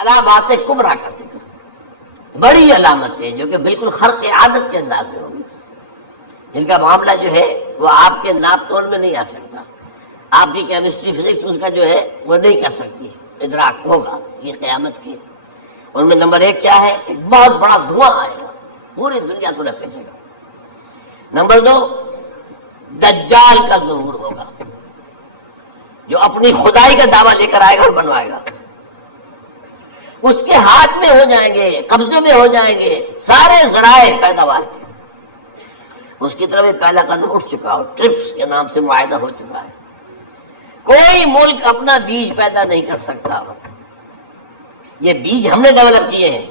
علامات کبریٰ کا ذکر، بڑی علامت ہے جو کہ بالکل خرق عادت کے انداز میں ہوگی، جن کا معاملہ جو ہے وہ آپ کے ناپ تول میں نہیں آ سکتا، آپ کی کیمسٹری فزکس ان کا جو ہے وہ نہیں کر سکتی، ادراک ہوگا یہ قیامت کے۔ ان میں نمبر ایک کیا ہے؟ ایک بہت بڑا دھواں آئے گا، پوری دنیا کو لپیٹے گا۔ نمبر دو، دجال کا ظہور ہوگا، جو اپنی خدائی کا دعویٰ لے کر آئے گا اور بنوائے گا۔ اس کے ہاتھ میں ہو جائیں گے، قبضے میں ہو جائیں گے سارے ذرائع پیداوار کے۔ اس کی طرف پہلا قدم اٹھ چکا ہو، ٹرپس کے نام سے معاہدہ ہو چکا ہے۔ کوئی ملک اپنا بیج پیدا نہیں کر سکتا، یہ بیج ہم نے ڈیولپ کیے ہیں۔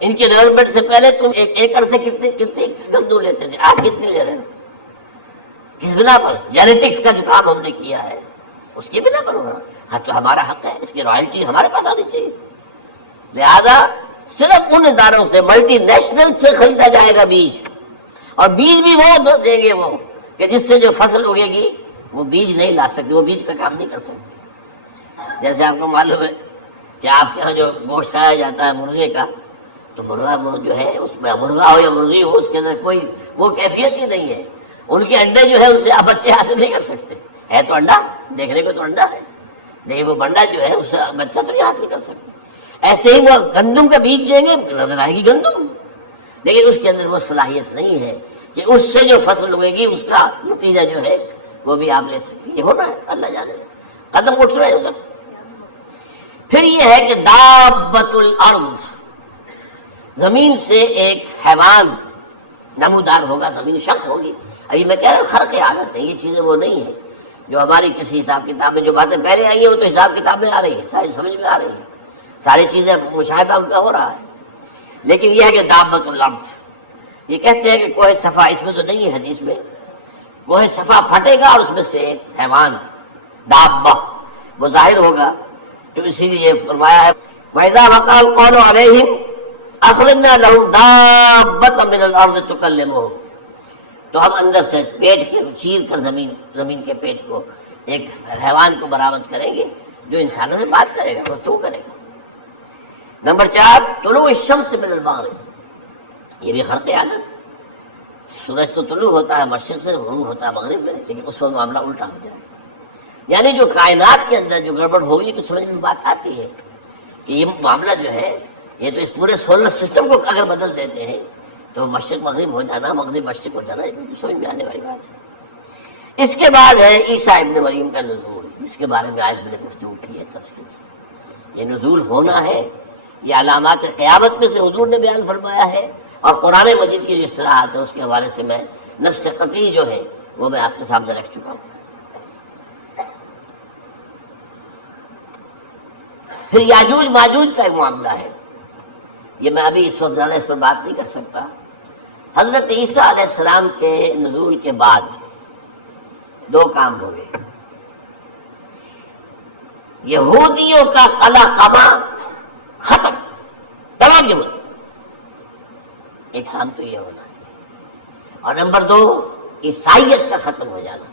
ان کے ڈیولپمنٹ سے پہلے تم ایک ایکڑ سے کتنی گندم لیتے تھے، آج کتنی لے رہے ہو؟ کس بنا پر؟ جینیٹکس کا جو کام ہم نے کیا ہے اس کی بنا پر ہونا۔ ہاں تو ہمارا حق ہے، اس کی رائلٹی ہمارے پاس آنی چاہیے۔ لہذا صرف ان اداروں سے، ملٹی نیشنل سے خریدا جائے گا بیج، اور بیج بھی وہ دیں گے وہ کہ جس سے جو فصل اگے گی وہ بیج نہیں لا سکتے، وہ بیج کا کام نہیں کر سکتے۔ جیسے آپ کو معلوم ہے کہ آپ کے یہاں جو گوشت کھایا جاتا ہے مرغے کا، تو مرغا وہ جو ہے اس میں مرغا ہو یا مرغی ہو، اس کے اندر کوئی وہ کیفیت ہی نہیں ہے۔ ان کے انڈے جو ہے ان سے آپ بچے حاصل نہیں کر سکتے، ہے تو انڈا، دیکھنے کو تو انڈا ہے، لیکن وہ بنڈا جو ہے اس سے بچہ تو نہیں حاصل کر سکتے۔ ایسے ہی وہ گندم کا بیج دیں گے، نظر آئے گی گندم، لیکن اس کے اندر وہ صلاحیت نہیں ہے کہ اس سے جو فصل اگے گی اس کا نتیجہ جو ہے وہ بھی آپ لے سکتے۔ یہ ہونا ہے، اللہ جانے، قدم اٹھ رہے ہیں ادھر۔ پھر یہ ہے کہ دابۃ الارض، زمین سے ایک حیوان نمودار ہوگا، زمین شق ہوگی۔ ابھی میں کہہ رہا ہوں خرق عادت ہے، یہ چیزیں وہ نہیں ہیں جو ہماری کسی حساب کتاب میں جو باتیں پہلے آئی ہیں وہ تو حساب کتاب میں آ رہی ہیں، ساری سمجھ میں آ رہی ہیں، ساری چیزیں مشاہدہ ان کا ہو رہا ہے۔ لیکن یہ ہے کہ دابۃ الارض، یہ کہتے ہیں کہ کوہ صفا، اس میں تو نہیں ہے حدیث میں، کوہ صفا پھٹے گا اور اس میں سے ایک حیوان دابہ وہ ظاہر ہوگا، تو اسی لیے فرمایا ہے وَإِذَا وَقَعَ الْقَوْلُ عَلَيْهِمْ أَخْرَجْنَا لَهُمْ دَابَّةً مِّنَ الْأَرْضِ تُكَلِّمُهُمْ، تو ہم اندر سے پیٹ کے چیر کر زمین کے پیٹ کو ایک حیوان کو برآمد کریں گے جو انسانوں سے بات کرے گا، گفتگو کرے گا۔ نمبر 4، طلوع الشمس من المغرب، یہ بھی خرق عادت، سورج تو طلوع ہوتا ہے مشرق سے، غروب ہوتا ہے مغرب میں، لیکن اس وقت معاملہ الٹا ہو جائے، یعنی جو کائنات کے اندر جو گڑبڑ ہوگی تو سمجھ میں بات آتی ہے کہ یہ معاملہ جو ہے یہ تو اس پورے سولر سسٹم کو اگر بدل دیتے ہیں تو مشرق مغرب ہو جانا، مغرب مشرق ہو جانا، یہ تو سمجھ میں آنے والی بات ہے۔ اس کے بعد ہے عیسیٰ ابن مریم کا نزول، جس کے بارے میں آج میں نے گفتگو کی ہے تفصیل سے۔ یہ نزول ہونا ہے، یہ علامات قیامت میں سے حضور نے بیان فرمایا ہے، اور قرآن مجید کی جو اصطلاحات ہے اس کے حوالے سے میں نص قطعی جو ہے وہ میں آپ کے سامنے رکھ چکا ہوں۔ پھر یاجوج ماجوج کا ایک معاملہ ہے، یہ میں ابھی اس وقت زیادہ اس پر بات نہیں کر سکتا۔ حضرت عیسیٰ علیہ السلام کے نزول کے بعد 2 کام ہوئے، یہودیوں کا قلع قمع ختم، تمام یہود، ایک کام تو یہ ہونا ہے، اور نمبر 2 عیسائیت کا ختم ہو جانا،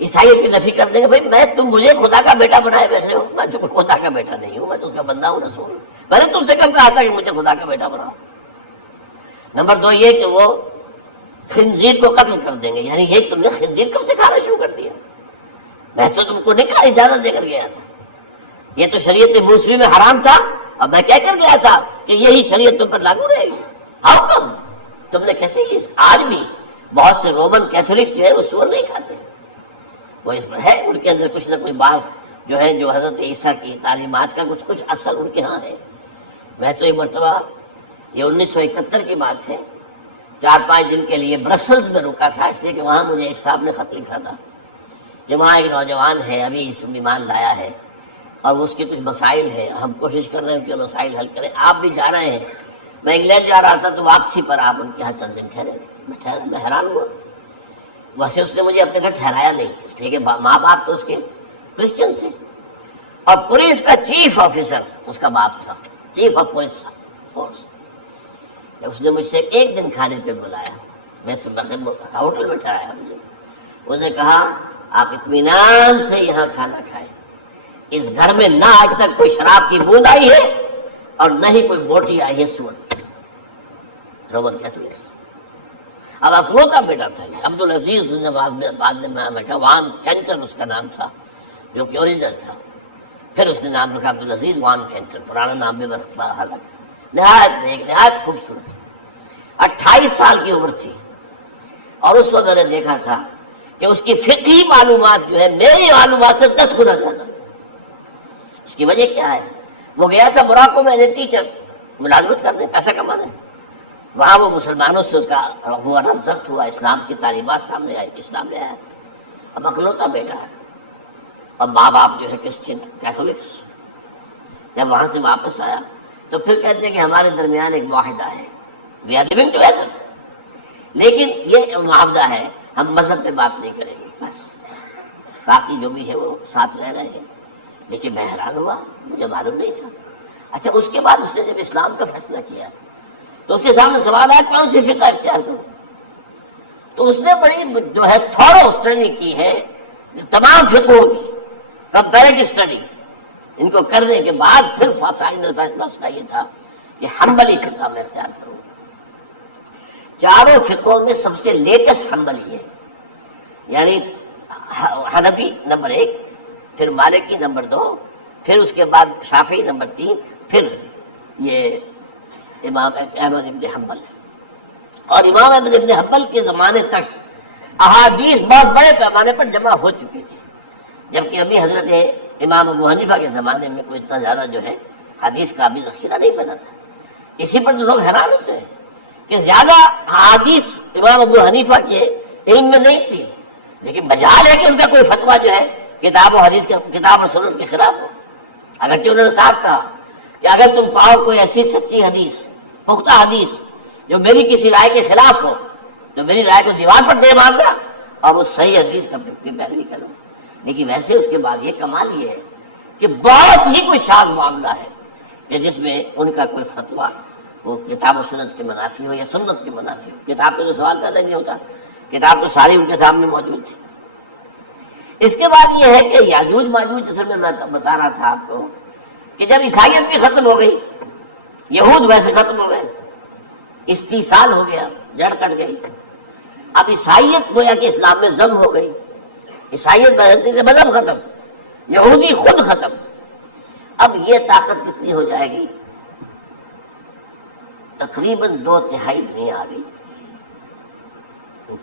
عیسائیت کی نفی کر دیں گے، بھائی میں تم مجھے خدا کا بیٹا بنائے بیٹھے ہو، میں تم خدا کا بیٹا نہیں ہوں، میں تو اس کا بندہ ہوں، رسول ہوں، میں نے تم سے کب کہا تھا کہ مجھے خدا کا بیٹا بناؤ۔ نمبر 2 یہ کہ وہ خنزیر کو قتل کر دیں گے، یعنی یہ تم نے خنزیر کب سے کھانا شروع کر دیا، میں تو تم کو نہیں کہا، اجازت دے کر گیا تھا، یہ تو شریعت موسوی میں حرام تھا، اور میں کہہ کر گیا تھا کہ یہی شریعت تم پر لاگو رہے گی، ہاؤ کم تم نے کیسے یہ؟ آج بھی بہت سے رومن کیتھولکس جو ہے وہ سور نہیں کھاتے، وہ اس میں ہے ان کے اندر کچھ نہ کچھ بات جو ہے جو حضرت عیسیٰ کی تعلیمات کا کچھ اثر ان کے ہاں ہے۔ میں تو ایک مرتبہ، یہ 1971 کی بات ہے، 4-5 دن کے لیے برسلز میں رکا تھا، اس لیے کہ وہاں مجھے ایک صاحب نے خط لکھا تھا کہ وہاں ایک نوجوان ہے، ابھی اس ایمان لایا ہے، اور اس کے کچھ مسائل ہیں، ہم کوشش کر رہے ہیں کہ مسائل حل کریں، آپ بھی جا رہے ہیں۔ میں انگلینڈ جا رہا تھا تو واپسی پر آپ ان کے یہاں چند دن ٹھہرے، میں حیران ہوا، ویسے اس نے مجھے اپنے گھر ٹھہرایا نہیں، اس لیے کہ ماں باپ تو اس کے کرسچن تھے، اور پولیس کا چیف آفیسر اس کا باپ تھا، چیف آف پولیس فورس، اس نے مجھ سے ایک دن کھانے پہ بلایا، میں ہوٹل میں ٹھہرایا مجھے، اس نے کہا آپ اطمینان سے یہاں کھانا کھائیں، اس گھر میں نہ آج تک کوئی شراب کی بوند آئی ہے اور نہ ہی کوئی بوٹی آئی ہے سور کی۔ رومن کیتھولک، اب اکلوتا بیٹا تھا عبدالعزیز نے بعد میں رکھا، وان کینٹن اس کا نام تھا جو کہ اوریجنل تھا، پھر اس نے نام رکھا عبدالعزیز وان کینٹن، پرانا نام بھی حالانکہ نہایت خوبصورت، 28 سال کی عمر تھی، اور اس وقت میں نے دیکھا تھا کہ اس کی فقہی معلومات جو ہے میری معلومات سے 10 گنا زیادہ۔ اس کی وجہ کیا ہے؟ وہ گیا تھا موراکو میں ایز اے ٹیچر ملازمت کرنے، پیسہ کمانے، وہاں وہ مسلمانوں سے اس کا ہوا ربط ہوا، اسلام کی تعلیمات سامنے آئی، اسلام لے آیا، اب اکلوتا بیٹا ہے، اور ماں باپ جو ہے کرسچن کیتھولکس۔ جب وہاں سے واپس آیا تو پھر کہتے ہیں کہ ہمارے درمیان ایک معاہدہ ہے، وی آر لیونگ ٹوگیدر، لیکن یہ معاہدہ ہے ہم مذہب پہ بات نہیں کریں گے، بس باقی جو بھی ہے وہ ساتھ رہ رہے ہیں۔ لیکن میں حیران ہوا، مجھے معلوم نہیں تھا۔ اچھا، اس کے بعد اس نے جب اسلام کا فیصلہ کیا تو اس کے سامنے سوال آیا کون سی فقہ اختیار کروں؟ تو اس نے بڑی جو ہے تھورو اسٹڈی کی ہے تمام فقہوں کی، کمپیریٹو اسٹڈی، ان کو کرنے کے بعد پھر فائنل فیصلہ اس کا یہ تھا کہ حنبلی فقہ میں اختیار کروں۔ چاروں فقہوں میں سب سے لیٹسٹ حنبلی ہے، یعنی حنفی نمبر 1، پھر مالکی نمبر 2، پھر اس کے بعد شافعی نمبر 3، پھر یہ امام احمد ابن حنبل ہے۔ اور امام احمد ابن حنبل کے زمانے تک احادیث بہت بڑے پیمانے پر جمع ہو چکی تھی، جبکہ ابھی حضرت امام ابو حنیفہ کے زمانے میں کوئی اتنا زیادہ جو ہے حدیث کا بھی ذخیرہ نہیں بنا تھا۔ اسی پر تو لوگ حیران ہوتے ہیں کہ زیادہ حدیث امام ابو حنیفہ کے علم میں نہیں تھی، لیکن مجال ہے کہ ان کا کوئی فتویٰ جو ہے کتاب و حدیث کے، کتاب و سنت کے خلاف ہو۔ اگرچہ انہوں نے صاف کہا کہ اگر تم پاؤ کوئی ایسی سچی حدیث، پختہ حدیث جو میری کسی رائے کے خلاف ہو تو میری رائے کو دیوار پر دے مارنا اور وہ صحیح حدیث کا پیروی کرو۔ لیکن ویسے اس کے بعد یہ کمال یہ ہے کہ بہت ہی کوئی شاذ معاملہ ہے کہ جس میں ان کا کوئی فتویٰ وہ کتاب و سنت کے منافی ہو یا سنت کے منافی ہو۔ کتاب پہ تو سوال پیدا نہیں ہوتا، کتاب تو ساری ان کے سامنے موجود تھی۔ اس کے بعد یہ ہے کہ یاجوج ماجوج، اصل میں بتا رہا تھا آپ کو کہ جب عیسائیت بھی ختم ہو گئی، یہود ویسے ختم ہو گئے، استیصال ہو گیا، جڑ کٹ گئی، اب عیسائیت گویا کہ اسلام میں ضم ہو گئی، عیسائیت بہتری سے مذہب ختم، یہودی خود ختم۔ اب یہ طاقت کتنی ہو جائے گی؟ تقریباً 2/3 دنیا آ گئی،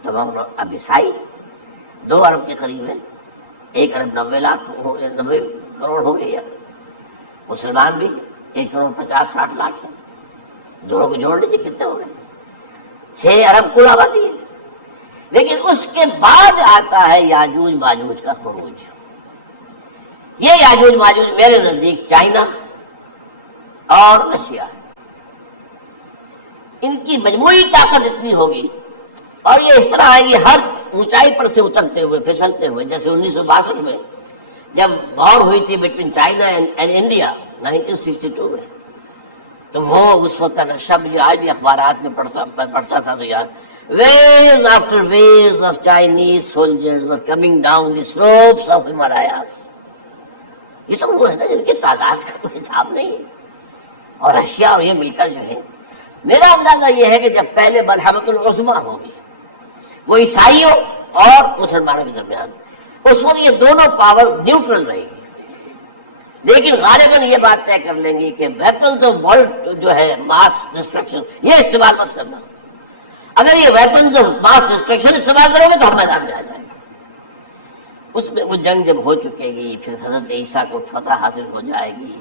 تمام اب عیسائی 2 ارب کے قریب ہے، 1 ارب 90 کروڑ ہو گئی، مسلمان بھی 1 کروڑ 50-60 لاکھ ہے، دونوں کو جوڑ لیجیے کتنے ہو گئے؟ 6 ارب کل آبادی ہے۔ لیکن اس کے بعد آتا ہے یاجوج ماجوج کا خروج۔ یہ یاجوج ماجوج میرے نزدیک چائنا اور رشیا ہے، ان کی مجموعی طاقت اتنی ہوگی اور یہ اس طرح آئے گی ہر اونچائی پر سے اترتے ہوئے، پھسلتے ہوئے، جیسے 1962 میں جب وار ہوئی تھی بٹوین چائنا اینڈ انڈیا 1962 میں، تو وہ اس وقت کا نقشہ جو آج بھی اخبارات میں پڑھتا تھا تو یاد، waves after waves of Chinese soldiers were coming down the slopes of Himalayas۔ یہ تو وہ ہے نا جن کی تعداد کا کوئی حساب نہیں ہے، اور رشیا اور یہ مل کر جو ہے، میرا اندازہ یہ ہے کہ جب پہلے ملحمۃ العظمیٰ ہوگی وہ عیسائیوں اور مسلمانوں کے درمیان، اس وقت یہ دونوں پاورز نیوٹرل رہیں گی، لیکن غالباً یہ بات طے کر لیں گی کہ ویپنز آف ورلڈ جو ہے ماس ڈسٹرکشن، یہ استعمال مت کرنا، اگر یہ ویپنز آف ماس ڈسٹرکشن استعمال کرو گے تو ہم میدان میں آ جائیں گے۔ اس میں وہ جنگ جب ہو چکے گی، پھر حضرت عیسیٰ کو فتح حاصل ہو جائے گی،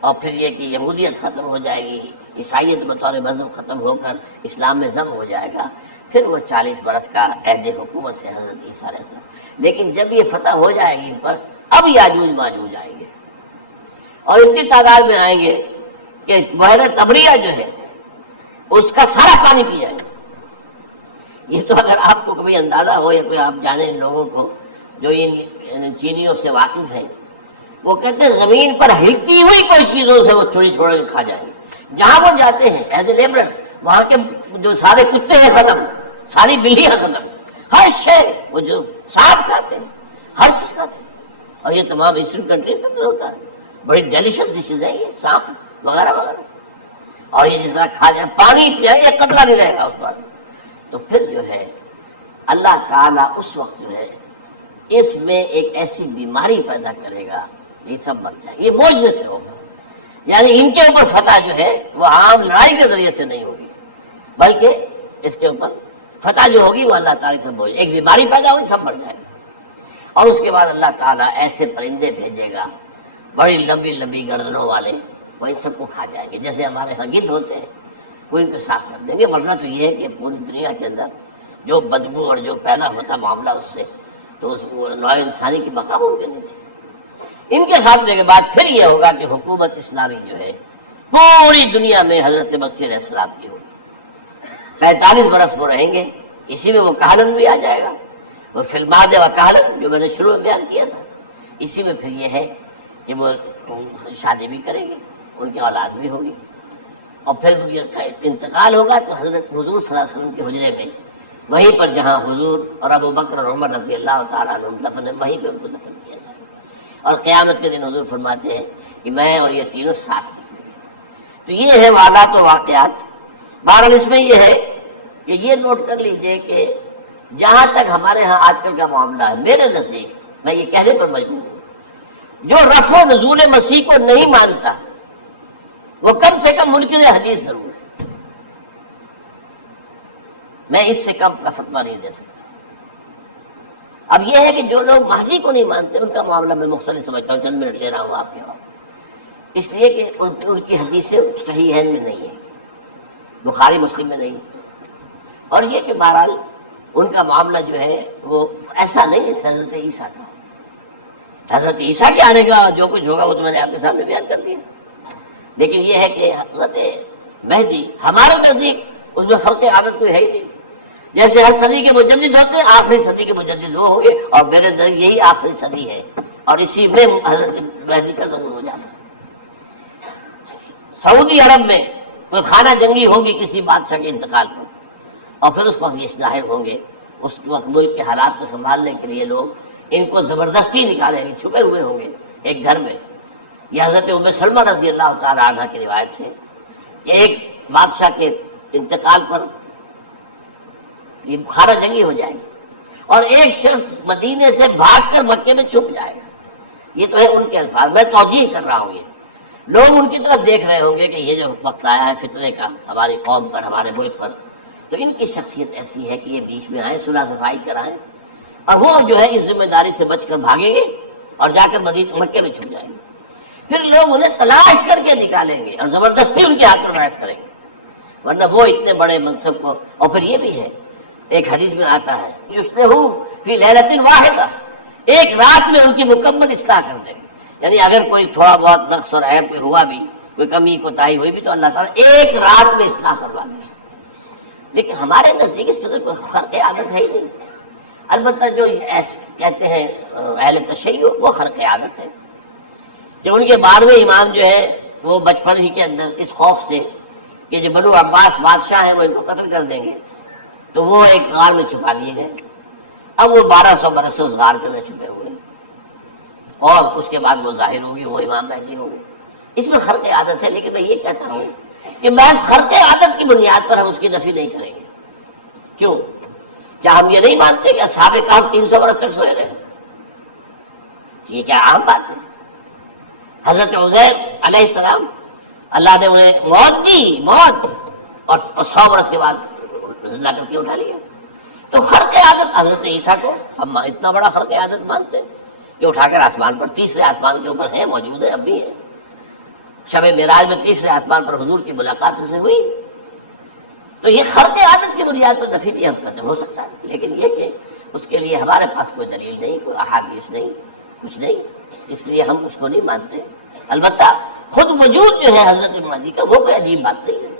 اور پھر یہ کہ یہودیت ختم ہو جائے گی، عیسائیت بطور مذہب ختم ہو کر اسلام میں ضم ہو جائے گا، پھر وہ 40 برس کا عہد حکومت ہے حضرت عیسیٰ علیہ السلام۔ لیکن جب یہ فتح ہو جائے گی ان پر، اب یاجوج ماجوج آئیں گے اور اتنی تعداد میں آئیں گے کہ بحیرہ طبریہ جو ہے اس کا سارا پانی پی جائیں گے۔ یہ تو اگر آپ کو کبھی اندازہ ہو یا کوئی آپ جانیں ان لوگوں کو جو ان چینیوں سے واقف ہیں، وہ کہتے ہیں زمین پر ہلتی ہوئی کوئی چیزوں سے وہ چھوڑی چھوڑ کے کھا جائیں گے، جہاں وہ جاتے ہیں ایز اے لیبرر وہاں کے جو سارے کتے ہیں ختم، ساری بلیاں ختم، ہر شے وہ جو سانپ کھاتے ہیں، ہر چیز کھاتے ہیں. اور یہ تمام ایسٹرن کنٹریز کے اندر ہوتا ہے. بڑی ڈیلیشس ڈشز ہیں یہ سانپ وغیرہ وغیرہ. اور یہ جس طرح کھا جائے، پانی پیا ایک قطرہ نہیں رہے گا اس پر. تو پھر جو ہے اللہ تعالیٰ اس وقت جو ہے اس میں ایک ایسی بیماری پیدا کرے گا، یہ سب مر جائے. یہ معجزے سے ہوگا. یعنی ان کے اوپر فتح جو ہے وہ عام لڑائی کے ذریعے سے نہیں ہوگی، بلکہ اس کے اوپر فتح جو ہوگی وہ اللہ تعالیٰ سے بولے. ایک بیماری پیدا ہوگی، سب مر جائے گا. اور اس کے بعد اللہ تعالیٰ ایسے پرندے بھیجے گا بڑی لمبی لمبی گردنوں والے، وہ ان سب کو کھا جائیں گے. جیسے ہمارے ہاں گدھ ہوتے ہیں وہ ان کو صاف کر دیں گے. ورنہ تو یہ ہے کہ پوری دنیا کے اندر جو بدبو اور جو پیدا ہوتا معاملہ اس سے، تو اس نوع انسانی کی بقا ممکن نہیں تھی. ان کے سامنے کے بعد پھر یہ ہوگا کہ حکومت اسلامی جو ہے پوری دنیا میں حضرت مسیح علیہ السلام کی ہوگی. 45 برس وہ رہیں گے. اسی میں وہ کہلن بھی آ جائے گا، وہ فلماد و کہلن جو میں نے شروع میں بیان کیا تھا. اسی میں پھر یہ ہے کہ وہ شادی بھی کریں گے، ان کی اولاد بھی ہوگی. اور پھر انتقال ہوگا تو حضرت حضور صلی اللہ علیہ وسلم کے حجرے میں، وہیں پر جہاں حضور اور ابو بکر اور عمر رضی اللہ تعالیٰ عنہ دفن ہے، وہیں پہ ان کو دفن کیا جائے. اور قیامت کے دن حضور فرماتے ہیں کہ میں اور یہ تینوں ساتھ نکلیں گے. تو یہ ہے واقعات و واقعات. بہرحال اس میں یہ ہے کہ یہ نوٹ کر لیجئے کہ جہاں تک ہمارے ہاں آج کل کا معاملہ ہے، میرے نزدیک میں یہ کہنے پر مجبور ہوں، جو رفع و نزول مسیح کو نہیں مانتا وہ کم سے کم منکر حدیث ضرور ہے. میں اس سے کم کا فتویٰ نہیں دے سکتا. اب یہ ہے کہ جو لوگ مہدی کو نہیں مانتے ان کا معاملہ میں مختلف سمجھتا ہوں. چند منٹ لے رہا ہوں آپ کے وہاں، اس لیے کہ ان کی حدیثیں صحیح ہے میں نہیں ہے، بخاری مسلم میں نہیں. اور یہ کہ بہرحال ان کا معاملہ جو ہے وہ ایسا نہیں ہے حضرت عیسیٰ کا. حضرت عیسیٰ کے آنے کا جو کچھ ہوگا وہ تو میں نے آپ کے سامنے بیان کر دیا. لیکن یہ ہے کہ حضرت مہدی ہمارے نزدیک اس میں خلق عادت کوئی ہے ہی نہیں. جیسے ہر صدی کے مجدد ہوتے ہیں، آخری صدی کے مجدد وہ ہوں گے، اور میرے نزدیک یہی آخری صدی ہے اور اسی میں حضرت مہدی کا ظہور ہو جانا. سعودی عرب میں کوئی خانہ جنگی ہوگی کسی بادشاہ کے انتقال پر، اور پھر اس وقت یہ ظاہر ہوں گے. اس وقت ملک کے حالات کو سنبھالنے کے لیے لوگ ان کو زبردستی نکالیں گے، چھپے ہوئے ہوں گے ایک گھر میں. یہ حضرت ام سلمہ رضی اللہ تعالی عنہ کی روایت ہے کہ ایک بادشاہ کے انتقال پر یہ خانہ جنگی ہو جائے گی اور ایک شخص مدینے سے بھاگ کر مکے میں چھپ جائے گا. یہ تو ہے ان کے الفاظ، میں توجیہ کر رہا ہوں. یہ لوگ ان کی طرف دیکھ رہے ہوں گے کہ یہ جو وقت آیا ہے فتنے کا ہماری قوم پر، ہمارے ملک پر، تو ان کی شخصیت ایسی ہے کہ یہ بیچ میں آئیں، صلح صفائی کرائیں، اور وہ جو ہے اس ذمہ داری سے بچ کر بھاگیں گے اور جا کر مکے میں چھپ جائیں گے. پھر لوگ انہیں تلاش کر کے نکالیں گے اور زبردستی ان کے ہاتھ میں بیعت کریں گے، ورنہ وہ اتنے بڑے منصب کو. اور پھر یہ بھی ہے، ایک حدیث میں آتا ہے یصلحوا فی لیلۃ واحدہ، ایک رات میں ان کی مکمل اصلاح کر دیں گے. یعنی اگر کوئی تھوڑا بہت نقص اور عیب کوئی ہوا بھی، کوئی کمی کوتاہی ہوئی بھی، تو اللہ تعالیٰ ایک رات میں اصلاح کروا دیں. لیکن ہمارے نزدیک اس قدر کوئی خرق عادت ہے ہی نہیں. البتہ جو کہتے ہیں اہل تشیع، وہ خرق عادت ہے کہ ان کے 12ویں امام جو ہے وہ بچپن ہی کے اندر اس خوف سے کہ جو بنو عباس بادشاہ ہیں وہ ان کو قتل کر دیں گے، تو وہ ایک غار میں چھپا دیے گئے. اب وہ 1200 برس سے اس غار کے اندر چھپے ہوئے، اور اس کے بعد وہ ظاہر ہوگی، وہ امام مہدی ہوں گے. اس میں خرق عادت ہے. لیکن میں یہ کہتا ہوں کہ محض خرق عادت کی بنیاد پر ہم اس کی نفی نہیں کریں گے. کیوں؟ کیا ہم یہ نہیں مانتے کہ اصحاب کہف 300 برس تک سوئے رہے؟ یہ کیا عام بات ہے؟ حضرت عزیر علیہ السلام اللہ نے انہیں موت دی، موت، اور 100 برس کے بعد زندہ کر کے اٹھا لیا. تو خرق عادت حضرت عیسیٰ کو ہم اتنا بڑا خرق عادت مانتے ہیں کہ اٹھا کر آسمان پر، تیسرے آسمان کے اوپر ہے، موجود ہے، اب بھی ہے. شب معراج میں تیسرے آسمان پر حضور کی ملاقات ان سے ہوئی. تو یہ خرق عادت کی بنیاد پر نفی نہیں ہم کرتے. ہو سکتا ہے، لیکن یہ کہ اس کے لیے ہمارے پاس کوئی دلیل نہیں، کوئی احادیث نہیں، کچھ نہیں، اس لیے ہم اس کو نہیں مانتے. البتہ خود وجود جو ہے حضرت مہدی کا وہ کوئی عجیب بات نہیں ہے.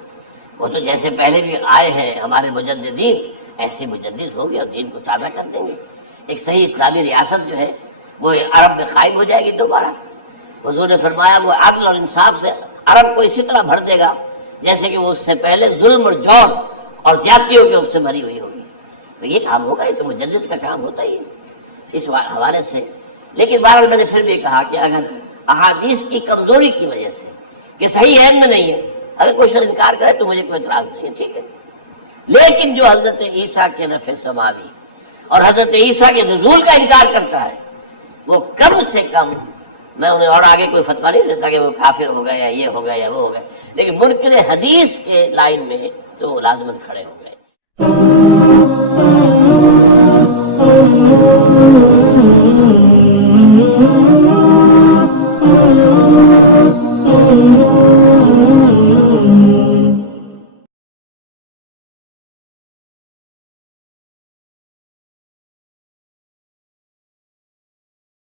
وہ تو جیسے پہلے بھی آئے ہیں ہمارے مجددین، ایسے مجدد ہو گے اور دین کو تازہ کر دیں گے. ایک صحیح اسلامی ریاست جو ہے وہ عرب میں قائم ہو جائے گی دوبارہ. حضور نے فرمایا وہ عدل اور انصاف سے عرب کو اسی طرح بھر دے گا جیسے کہ وہ اس سے پہلے ظلم اور جور اور زیادتیوں کے اس سے بھری ہوئی ہوگی. تو یہ کام ہوگا, یہ تو مجدد کا کام ہوتا ہی ہے اس حوالے سے. لیکن بہرحال میں نے پھر بھی کہا کہ اگر احادیث کی کمزوری کی وجہ سے کہ صحیح عین میں نہیں ہے, اگر کوئی شخص انکار کرے تو مجھے کوئی اعتراض نہیں ہے, ٹھیک ہے. لیکن جو حضرت عیسیٰ کے نفع سماوی اور حضرت عیسیٰ کے نزول کا انکار کرتا ہے, وہ کم سے کم, میں انہیں اور آگے کوئی فتویٰ نہیں دیتا کہ وہ کافر ہو گئے یا یہ ہو گئے یا وہ ہو گئے, لیکن منکر حدیث کے لائن میں تو وہ لازمت کھڑے ہو گئے.